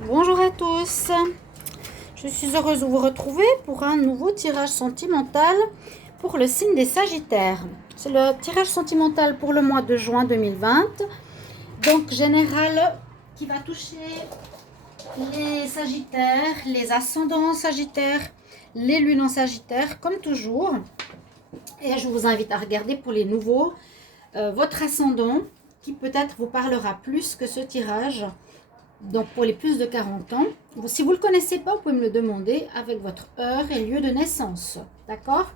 Bonjour à tous, je suis heureuse de vous retrouver pour un nouveau tirage sentimental pour le signe des Sagittaires. C'est le tirage sentimental pour le mois de juin 2020, donc général qui va toucher les Sagittaires, les ascendants Sagittaires, les lunes en Sagittaire comme toujours. Et je vous invite à regarder pour les nouveaux votre ascendant qui peut-être vous parlera plus que ce tirage. Donc pour les plus de 40 ans, si vous ne le connaissez pas, vous pouvez me le demander avec votre heure et lieu de naissance. D'accord?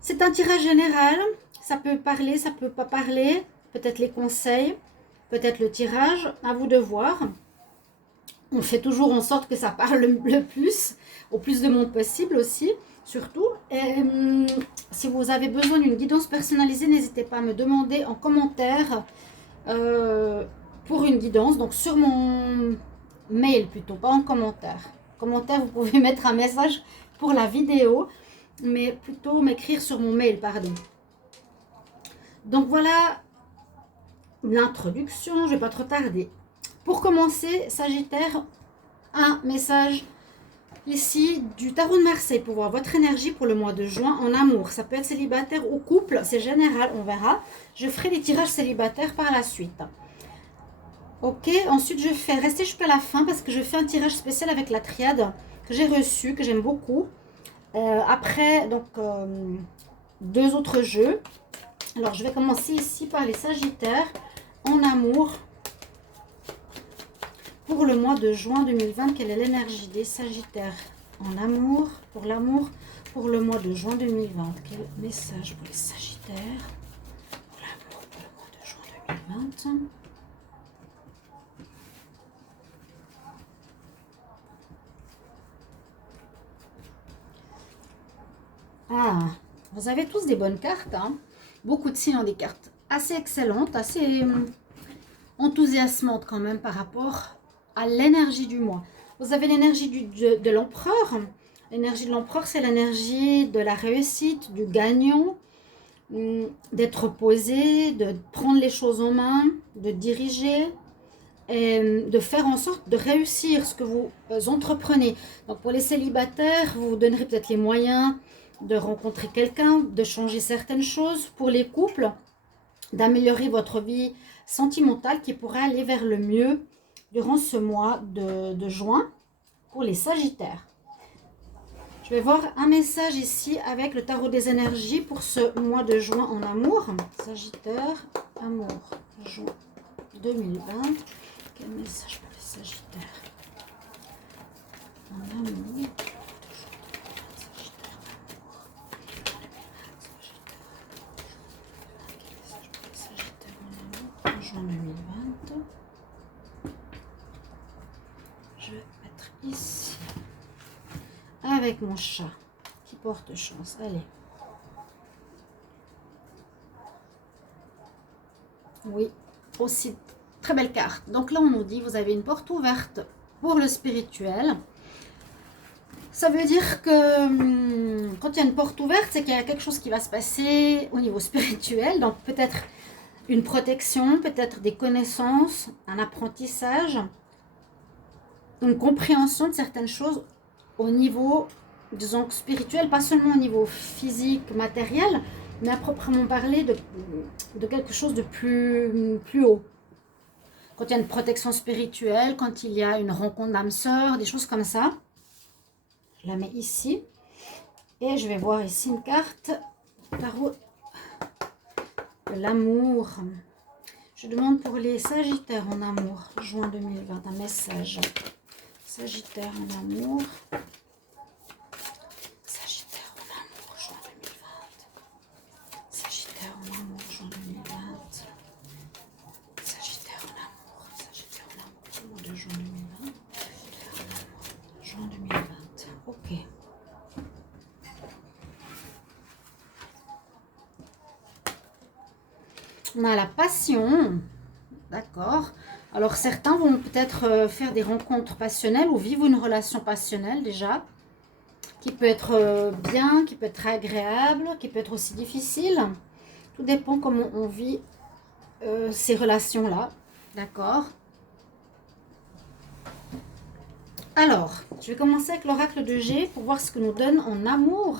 C'est un tirage général, ça peut parler, ça peut pas parler, peut-être les conseils, peut-être le tirage, à vous de voir. On fait toujours en sorte que ça parle le plus, au plus de monde possible aussi, surtout. Et, si vous avez besoin d'une guidance personnalisée, n'hésitez pas à me demander en commentaire pour une guidance, donc sur mon mail plutôt, pas en commentaire. En commentaire, vous pouvez mettre un message pour la vidéo, mais plutôt m'écrire sur mon mail, pardon. Donc voilà l'introduction, je ne vais pas trop tarder. Pour commencer, Sagittaire, un message ici du tarot de Marseille pour voir votre énergie pour le mois de juin en amour. Ça peut être célibataire ou couple, c'est général, on verra. Je ferai les tirages célibataires par la suite. Ok, ensuite je fais, restez jusqu'à la fin parce que je fais un tirage spécial avec la triade que j'ai reçu, que j'aime beaucoup. Après, donc, deux autres jeux. Alors, je vais commencer ici par les Sagittaires en amour. Pour le mois de juin 2020, quelle est l'énergie des Sagittaires en amour, pour l'amour, pour le mois de juin 2020? Quel message pour les Sagittaires pour l'amour pour le mois de juin 2020? Ah, vous avez tous des bonnes cartes, hein? Beaucoup de signes ont des cartes assez excellentes, assez enthousiasmantes quand même par rapport à l'énergie du mois. Vous avez l'énergie de l'empereur. L'énergie de l'empereur, c'est l'énergie de la réussite, du gagnant, d'être posé, de prendre les choses en main, de diriger et de faire en sorte de réussir ce que vous entreprenez. Donc pour les célibataires, vous vous donnerez peut-être les moyens de rencontrer quelqu'un, de changer certaines choses. Pour les couples, d'améliorer votre vie sentimentale qui pourrait aller vers le mieux durant ce mois de juin pour les Sagittaires. Je vais voir un message ici avec le tarot des énergies pour ce mois de juin en amour. Sagittaire, amour, juin 2020. Quel message pour les Sagittaires en amour? Juin 2020. Je vais mettre ici avec mon chat qui porte chance. Allez. Oui, aussi très belle carte. Donc là, on nous dit vous avez une porte ouverte pour le spirituel. Ça veut dire que quand il y a une porte ouverte, c'est qu'il y a quelque chose qui va se passer au niveau spirituel. Donc peut-être une protection, peut-être des connaissances, un apprentissage, une compréhension de certaines choses au niveau, disons, spirituel, pas seulement au niveau physique, matériel, mais à proprement parler de quelque chose de plus haut. Quand il y a une protection spirituelle, quand il y a une rencontre d'âme sœur, des choses comme ça. Je la mets ici. Et je vais voir ici une carte tarot de l'amour. Je demande pour les Sagittaires en amour, juin 2020, un message. Sagittaire en amour. Sagittaire en amour, juin 2020. Sagittaire en amour, juin 2020. Sagittaire en amour, Sagittaire en amour, mois de juin 2020. Sagittaire en amour, juin 2020. Ok. On a la passion, d'accord. Alors certains vont peut-être faire des rencontres passionnelles ou vivre une relation passionnelle déjà, qui peut être bien, qui peut être agréable, qui peut être aussi difficile. Tout dépend comment on vit ces relations-là, d'accord. Alors, je vais commencer avec l'oracle de G pour voir ce que nous donne en amour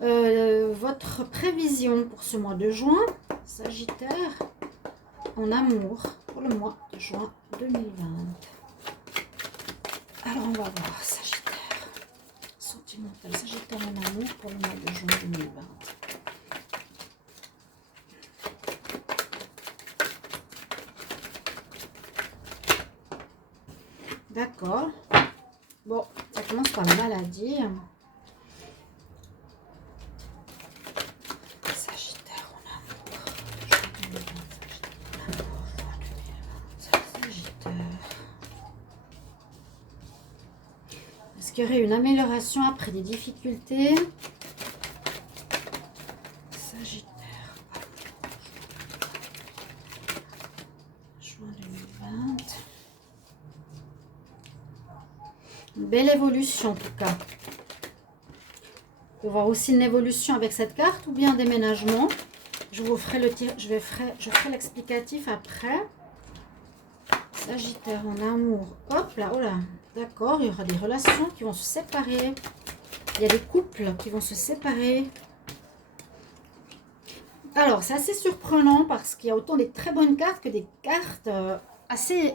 votre prévision pour ce mois de juin. Sagittaire, en amour pour le mois de juin 2020. Alors, on va voir Sagittaire, sentimental, Sagittaire en amour pour le mois de juin 2020. D'accord. Bon, ça commence par la maladie. Sagittaire en amour. Sagittaire. Est-ce qu'il y aurait une amélioration après des difficultés? Sagittaire. Juin 2020. Une belle évolution en tout cas. On peut voir aussi une évolution avec cette carte ou bien un déménagement. Je vous ferai le tir, je ferai l'explicatif après. Sagittaire en amour. Hop là, oh là. D'accord, il y aura des relations qui vont se séparer. Il y a des couples qui vont se séparer. Alors, c'est assez surprenant parce qu'il y a autant des très bonnes cartes que des cartes assez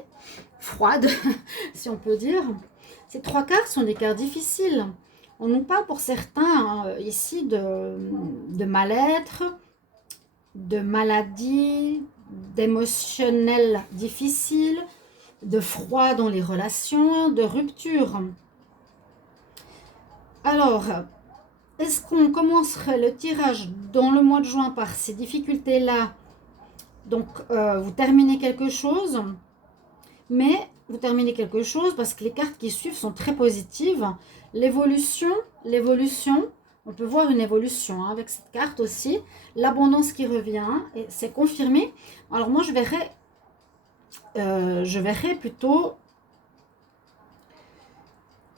froides, si on peut dire. Ces trois cartes sont des cartes difficiles. On nous parle pour certains ici de mal-être, de maladie, d'émotionnel difficile, de froid dans les relations, de rupture. Alors, est-ce qu'on commencerait le tirage dans le mois de juin par ces difficultés-là? Donc, vous terminez quelque chose, mais vous terminez quelque chose parce que les cartes qui suivent sont très positives. L'évolution, on peut voir une évolution avec cette carte aussi. L'abondance qui revient, et c'est confirmé. Alors moi, je verrais plutôt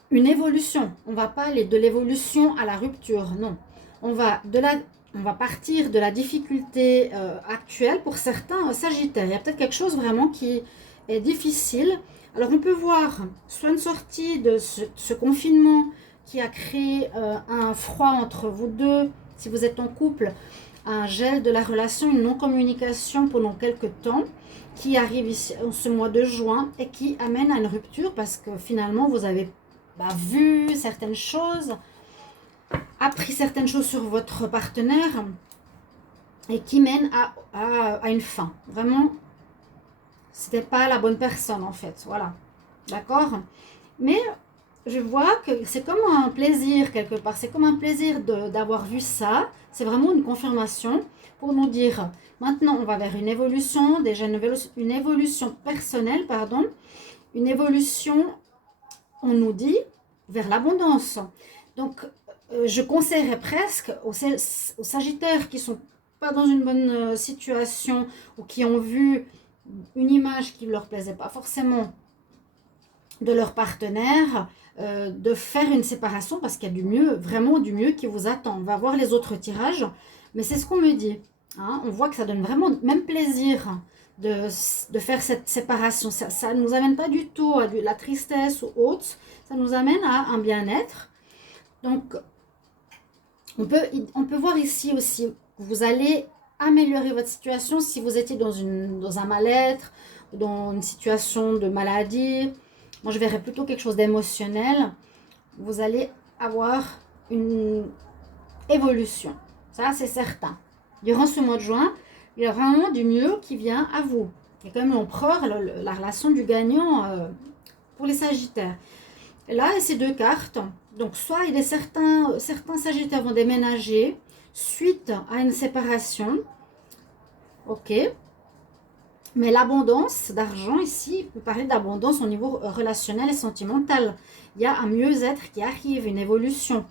une évolution. On ne va pas aller de l'évolution à la rupture, non. On va partir de la difficulté actuelle pour certains Sagittaires. Il y a peut-être quelque chose vraiment qui est difficile. Alors on peut voir soit une sortie de ce confinement qui a créé un froid entre vous deux, si vous êtes en couple, un gel de la relation, une non-communication pendant quelques temps, qui arrive ici en ce mois de juin et qui amène à une rupture parce que finalement vous avez vu certaines choses, appris certaines choses sur votre partenaire et qui mène à une fin. Vraiment, c'était pas la bonne personne en fait, voilà, d'accord. Mais je vois que c'est comme un plaisir quelque part, c'est comme un plaisir d'avoir vu ça. C'est vraiment une confirmation pour nous dire maintenant on va vers une évolution, déjà une évolution personnelle, pardon, une évolution, on nous dit, vers l'abondance. Donc je conseillerais presque aux Sagittaires qui sont pas dans une bonne situation ou qui ont vu une image qui ne leur plaisait pas forcément de leur partenaire, de faire une séparation parce qu'il y a du mieux, vraiment du mieux qui vous attend. On va voir les autres tirages, mais c'est ce qu'on me dit. Hein. On voit que ça donne vraiment même plaisir de faire cette séparation. Ça ne nous amène pas du tout à la tristesse ou autre, ça nous amène à un bien-être. Donc, on peut voir ici aussi que vous allez améliorer votre situation si vous étiez dans un mal-être, dans une situation de maladie. Moi, je verrais plutôt quelque chose d'émotionnel. Vous allez avoir une évolution. Ça, c'est certain. Durant ce mois de juin, il y a vraiment du mieux qui vient à vous. Il y a quand même l'empereur, la relation du gagnant pour les Sagittaires. Et là, ces deux cartes. Donc, soit il est certains Sagittaires vont déménager suite à une séparation. Ok. Mais l'abondance d'argent ici, on peut parler d'abondance au niveau relationnel et sentimental. Il y a un mieux-être qui arrive, une évolution.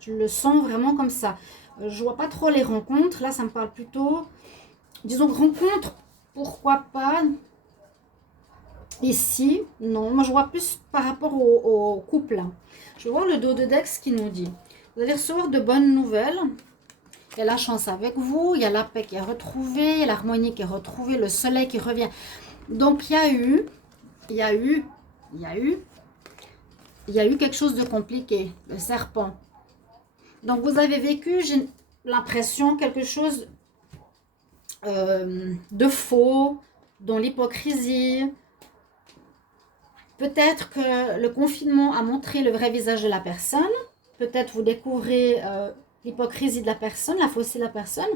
Je le sens vraiment comme ça. Je ne vois pas trop les rencontres. Là, ça me parle plutôt, disons, rencontres, pourquoi pas. Ici, non. Moi, je vois plus par rapport au couple. Je vais voir le dos de Dex qui nous dit. Vous allez recevoir de bonnes nouvelles. Il y a la chance avec vous, il y a la paix qui est retrouvée, il y a l'harmonie qui est retrouvée, le soleil qui revient. Donc, il y a eu il y a eu quelque chose de compliqué, le serpent. Donc, vous avez vécu, j'ai l'impression, quelque chose de faux, dans l'hypocrisie. Peut-être que le confinement a montré le vrai visage de la personne. Peut-être vous découvrez l'hypocrisie de la personne, la fausseté de la personne.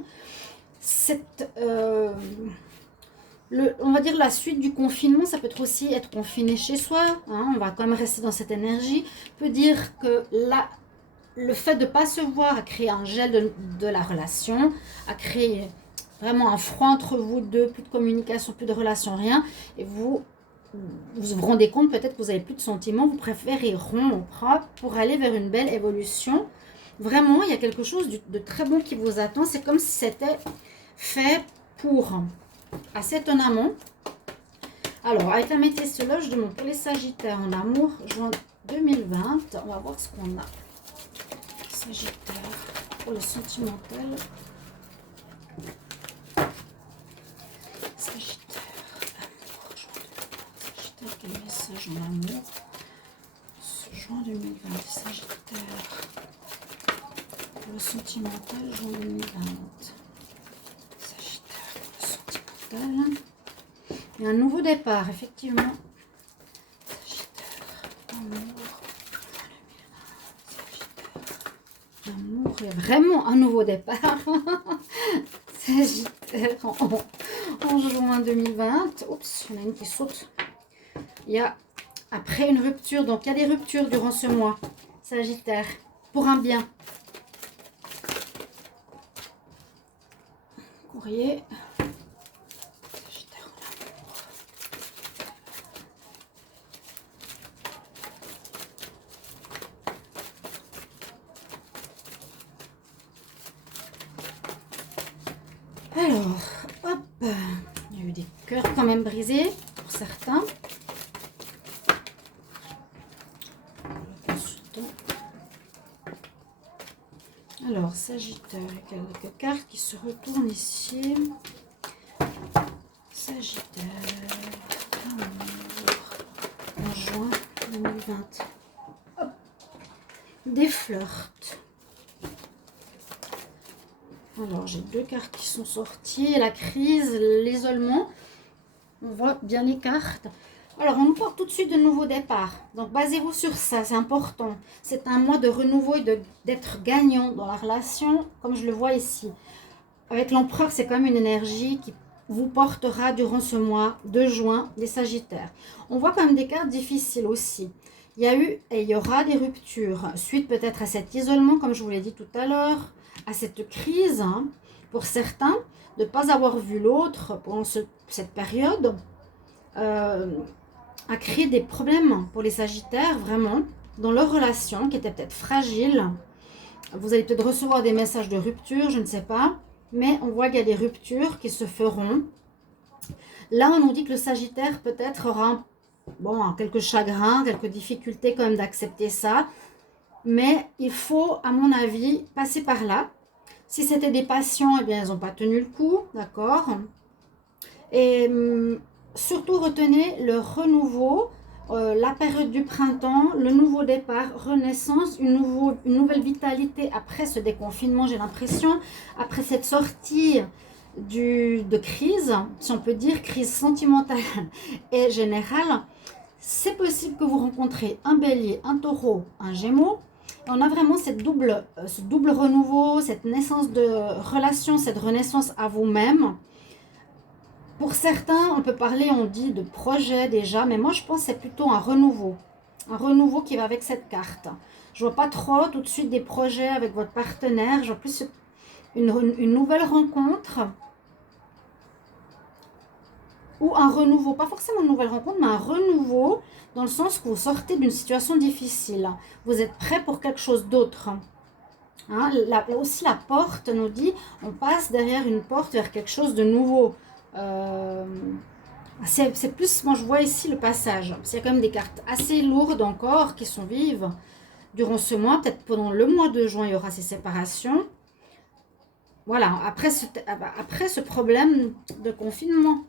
On va dire la suite du confinement, ça peut être aussi être confiné chez soi. Hein, on va quand même rester dans cette énergie. Peut dire que le fait de ne pas se voir a créé un gel de la relation, a créé vraiment un froid entre vous deux, plus de communication, plus de relation, rien. Et vous vous rendez compte peut-être que vous n'avez plus de sentiments, vous préférez rompre pour aller vers une belle évolution. Vraiment, il y a quelque chose de très bon qui vous attend. C'est comme si c'était fait pour. Assez étonnamment. Alors, avec la météo, là, je demande pour les Sagittaires en amour, juin 2020. On va voir ce qu'on a. Sagittaire, pour le sentimental. Sagittaire, amour, juin 2020. Sagittaire, quel message en amour? Juin 2020, Sagittaire. Pour le sentimental, juin 2020. Sagittaire, pour le sentimental. Il y a un nouveau départ, effectivement. Sagittaire, amour, il y a vraiment un nouveau départ. Sagittaire en juin 2020. Oups, il y en a une qui saute. Il y a après une rupture, donc il y a des ruptures durant ce mois. Sagittaire, pour un bien. Courrier. Sagittaire en amour. Alors, hop, il y a eu des cœurs quand même brisés pour certains. Alors, Sagittaire, il y a quelques cartes qui se retournent ici. Sagittaire, amour, en juin 2020. Hop. Des flirts. Alors, j'ai deux cartes qui sont sorties. La crise, l'isolement. On voit bien les cartes. Alors, on nous porte tout de suite de nouveaux départs. Donc, basez-vous sur ça, c'est important. C'est un mois de renouveau et d'être gagnant dans la relation, comme je le vois ici. Avec l'empereur, c'est quand même une énergie qui vous portera durant ce mois de juin des Sagittaires. On voit quand même des cartes difficiles aussi. Il y a eu et il y aura des ruptures, suite peut-être à cet isolement, comme je vous l'ai dit tout à l'heure, à cette crise, hein, pour certains, de ne pas avoir vu l'autre pendant cette période. A créé des problèmes pour les Sagittaires, vraiment, dans leur relation, qui était peut-être fragile. Vous allez peut-être recevoir des messages de rupture, je ne sais pas, mais on voit qu'il y a des ruptures qui se feront. Là, on nous dit que le Sagittaire peut-être aura quelques chagrins, quelques difficultés quand même d'accepter ça, mais il faut, à mon avis, passer par là. Si c'était des patients, eh bien, ils n'ont pas tenu le coup, d'accord? Et surtout, retenez le renouveau, la période du printemps, le nouveau départ, renaissance, une nouvelle vitalité après ce déconfinement, j'ai l'impression, après cette sortie de crise, si on peut dire, crise sentimentale et générale. C'est possible que vous rencontrez un bélier, un taureau, un gémeaux. Et on a vraiment ce double renouveau, cette naissance de relation, cette renaissance à vous-même. Pour certains, on peut parler, on dit de projet déjà, mais moi je pense que c'est plutôt un renouveau qui va avec cette carte. Je vois pas trop tout de suite des projets avec votre partenaire, je vois plus une nouvelle rencontre ou un renouveau, pas forcément une nouvelle rencontre, mais un renouveau dans le sens que vous sortez d'une situation difficile. Vous êtes prêt pour quelque chose d'autre. Hein, là aussi, la porte nous dit, on passe derrière une porte vers quelque chose de nouveau. C'est plus, moi je vois ici le passage. Il y a quand même des cartes assez lourdes encore qui sont vives durant ce mois. Peut-être pendant le mois de juin, il y aura ces séparations. Voilà, après ce problème de confinement.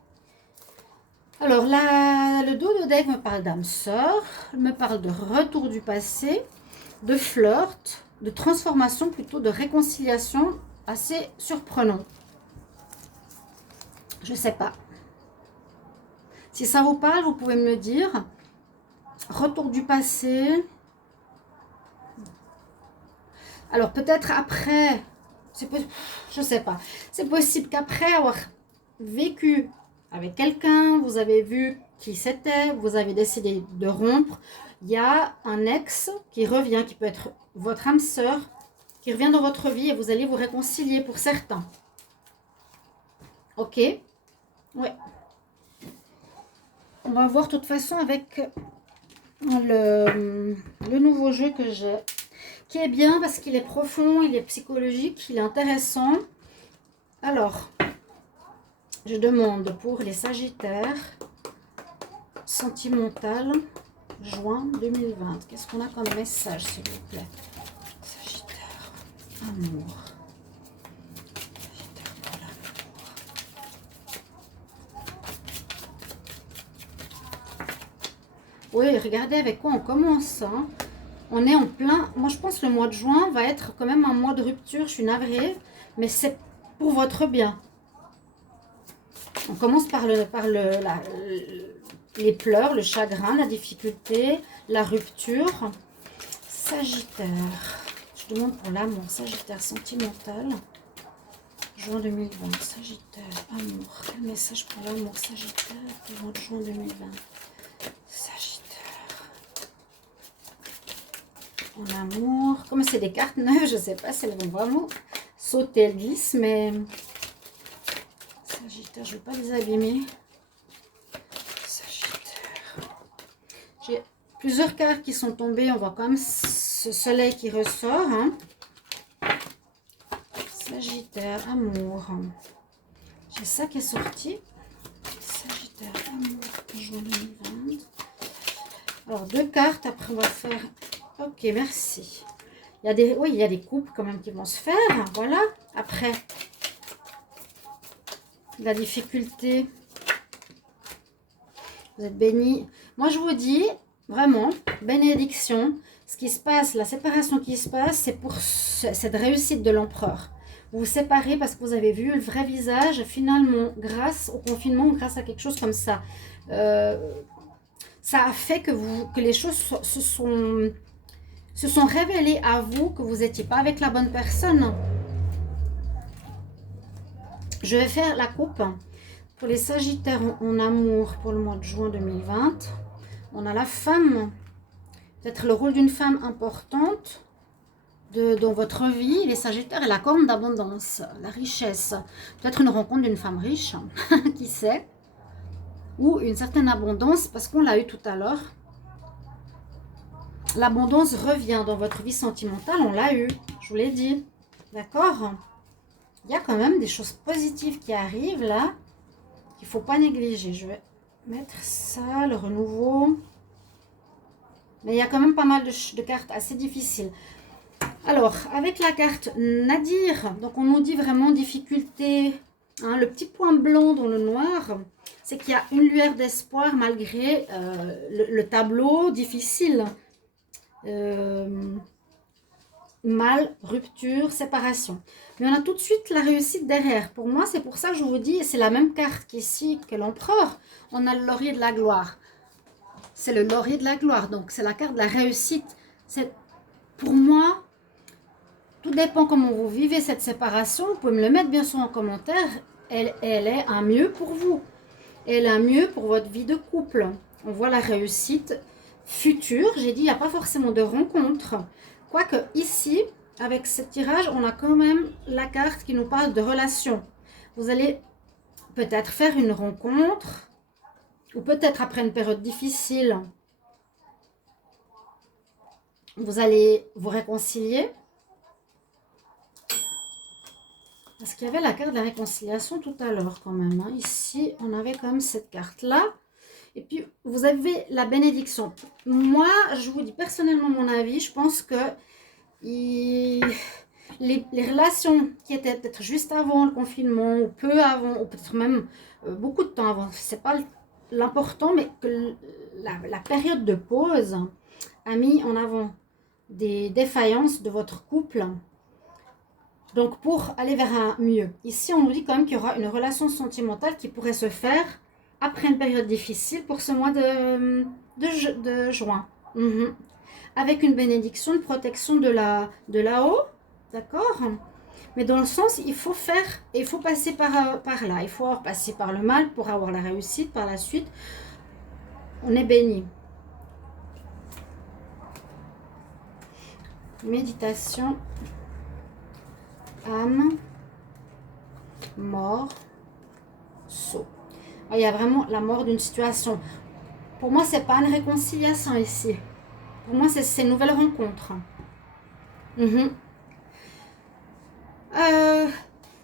Alors, le dos de deck me parle d'âme sœur, me parle de retour du passé, de flirt, de transformation, plutôt de réconciliation, assez surprenant. Je sais pas. Si ça vous parle, vous pouvez me le dire. Retour du passé. Alors, peut-être après, je sais pas. C'est possible qu'après avoir vécu avec quelqu'un, vous avez vu qui c'était, vous avez décidé de rompre, il y a un ex qui revient, qui peut être votre âme sœur, qui revient dans votre vie et vous allez vous réconcilier pour certains. Ok? Ouais. On va voir de toute façon avec le nouveau jeu que j'ai, qui est bien parce qu'il est profond, il est psychologique, il est intéressant. Alors, je demande pour les Sagittaires, sentimental, juin 2020. Qu'est-ce qu'on a comme message, s'il vous plaît? Sagittaire, amour. Sagittaire pour l'amour. Oui, regardez avec quoi on commence. Hein. On est en plein... Moi, je pense que le mois de juin va être quand même un mois de rupture. Je suis navrée, mais c'est pour votre bien. On commence par les pleurs, le chagrin, la difficulté, la rupture. Sagittaire. Je demande pour l'amour. Sagittaire sentimental. Juin 2020. Sagittaire, amour. Quel message pour l'amour? Sagittaire, pour mois de juin 2020. Sagittaire. En amour. Comme c'est des cartes neuves, je ne sais pas si elles vont vraiment sauter, elles glissent, mais... Sagittaire, je ne vais pas les abîmer. Sagittaire. J'ai plusieurs cartes qui sont tombées. On voit quand même ce soleil qui ressort. Hein. Sagittaire, amour. J'ai ça qui est sorti. Sagittaire, amour, juin 2020. Alors, deux cartes. Après, on va faire... Ok, merci. Il y a des, oui, il y a des couples quand même qui vont se faire. Voilà. Après... La difficulté, vous êtes bénis. Moi, je vous dis, vraiment, bénédiction. Ce qui se passe, la séparation qui se passe, c'est pour cette réussite de l'empereur. Vous vous séparez parce que vous avez vu le vrai visage, finalement, grâce au confinement, grâce à quelque chose comme ça. Ça a fait que les choses se sont révélées à vous, que vous n'étiez pas avec la bonne personne. Je vais faire la coupe pour les Sagittaires en amour pour le mois de juin 2020. On a la femme, peut-être le rôle d'une femme importante dans votre vie. Les Sagittaires et la corne d'abondance, la richesse. Peut-être une rencontre d'une femme riche, qui sait. Ou une certaine abondance, parce qu'on l'a eu tout à l'heure. L'abondance revient dans votre vie sentimentale, on l'a eu, je vous l'ai dit. D'accord ? Il y a quand même des choses positives qui arrivent là, qu'il ne faut pas négliger. Je vais mettre ça, le renouveau. Mais il y a quand même pas mal de cartes assez difficiles. Alors, avec la carte Nadir, donc on nous dit vraiment difficulté. Hein, le petit point blanc dans le noir, c'est qu'il y a une lueur d'espoir malgré le tableau difficile. Mal, rupture, séparation. Mais on a tout de suite la réussite derrière. Pour moi, c'est pour ça que je vous dis, c'est la même carte qu'ici que l'empereur. On a le laurier de la gloire. C'est le laurier de la gloire. Donc, c'est la carte de la réussite. C'est, pour moi, tout dépend comment vous vivez cette séparation. Vous pouvez me le mettre bien sûr en commentaire. Elle est un mieux pour vous. Elle est un mieux pour votre vie de couple. On voit la réussite future. J'ai dit, il n'y a pas forcément de rencontre. Quoique ici, avec ce tirage, on a quand même la carte qui nous parle de relation. Vous allez peut-être faire une rencontre, ou peut-être après une période difficile, vous allez vous réconcilier. Parce qu'il y avait la carte de la réconciliation tout à l'heure quand même. Hein. Ici, on avait quand même cette carte-là. Et puis, vous avez la bénédiction. Moi, je vous dis personnellement mon avis. Je pense que les relations qui étaient peut-être juste avant le confinement, ou peu avant, ou peut-être même beaucoup de temps avant, c'est pas l'important, mais que la période de pause a mis en avant des défaillances de votre couple. Donc, pour aller vers un mieux. Ici, on nous dit quand même qu'il y aura une relation sentimentale qui pourrait se faire après une période difficile pour ce mois de juin. Mhm. Avec une bénédiction, une protection de là-haut. D'accord? Mais dans le sens, il faut passer par là. Il faut passer par le mal pour avoir la réussite par la suite. On est béni. Méditation. Âme. Mort. Saut. Il y a vraiment la mort d'une situation. Pour moi, c'est pas une réconciliation ici. Pour moi, c'est une nouvelle rencontre.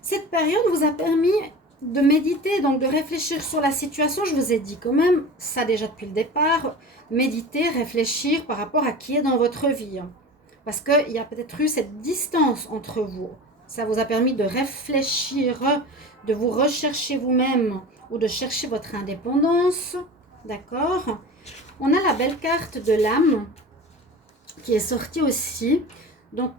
Cette période vous a permis de méditer, donc de réfléchir sur la situation. Je vous ai dit quand même, ça déjà depuis le départ, méditer, réfléchir par rapport à qui est dans votre vie. Parce qu'il y a peut-être eu cette distance entre vous. Ça vous a permis de réfléchir, de vous rechercher vous-même ou de chercher votre indépendance. D'accord? On a la belle carte de l'âme qui est sortie aussi. Donc,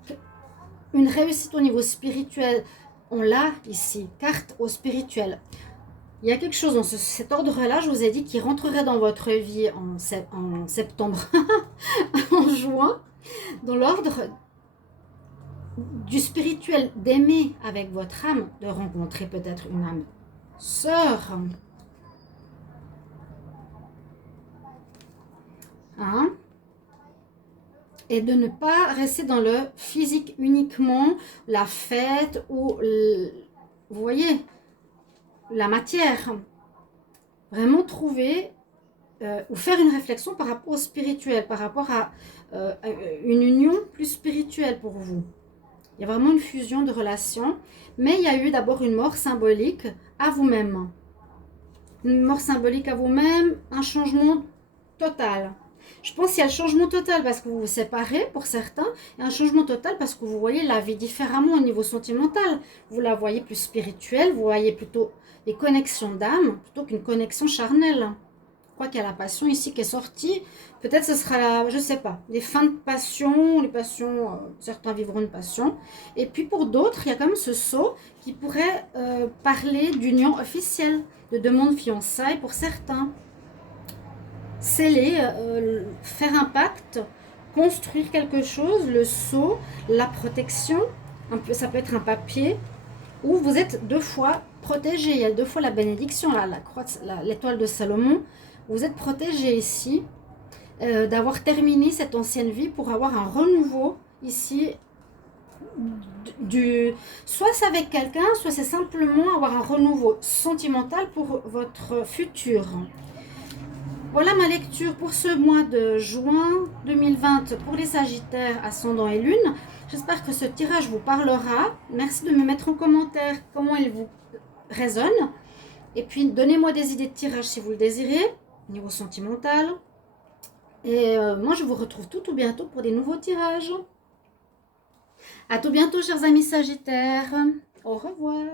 une réussite au niveau spirituel. On l'a ici, carte au spirituel. Il y a quelque chose dans cet ordre-là, je vous ai dit, qui rentrerait dans votre vie en septembre, en juin, dans l'ordre du spirituel, d'aimer avec votre âme, de rencontrer peut-être une âme sœur. Hein? Et de ne pas rester dans le physique uniquement, la fête ou, vous voyez, la matière. Vraiment trouver ou faire une réflexion par rapport au spirituel, par rapport à une union plus spirituelle pour vous. Il y a vraiment une fusion de relations, mais il y a eu d'abord une mort symbolique à vous-même. Une mort symbolique à vous-même, un changement total. Je pense qu'il y a le changement total parce que vous vous séparez pour certains, et un changement total parce que vous voyez la vie différemment au niveau sentimental. Vous la voyez plus spirituelle, vous voyez plutôt des connexions d'âme plutôt qu'une connexion charnelle. Je crois qu'il y a la passion ici qui est sortie. Peut-être ce sera, je ne sais pas, des fins de passion, les passions, certains vivront une passion. Et puis pour d'autres, il y a quand même ce saut qui pourrait parler d'union officielle, de demande fiançailles pour certains. Sceller, faire un pacte, construire quelque chose, le sceau, la protection, ça peut être un papier, où vous êtes 2 fois protégé. Il y a 2 fois la bénédiction, l'étoile de Salomon. Vous êtes protégé ici, d'avoir terminé cette ancienne vie pour avoir un renouveau ici. Soit c'est avec quelqu'un, soit c'est simplement avoir un renouveau sentimental pour votre futur. Voilà ma lecture pour ce mois de juin 2020 pour les Sagittaires, ascendant et lune. J'espère que ce tirage vous parlera. Merci de me mettre en commentaire comment il vous résonne. Et puis, donnez-moi des idées de tirage si vous le désirez, au niveau sentimental. Et moi, je vous retrouve tout bientôt pour des nouveaux tirages. À tout bientôt, chers amis Sagittaires. Au revoir.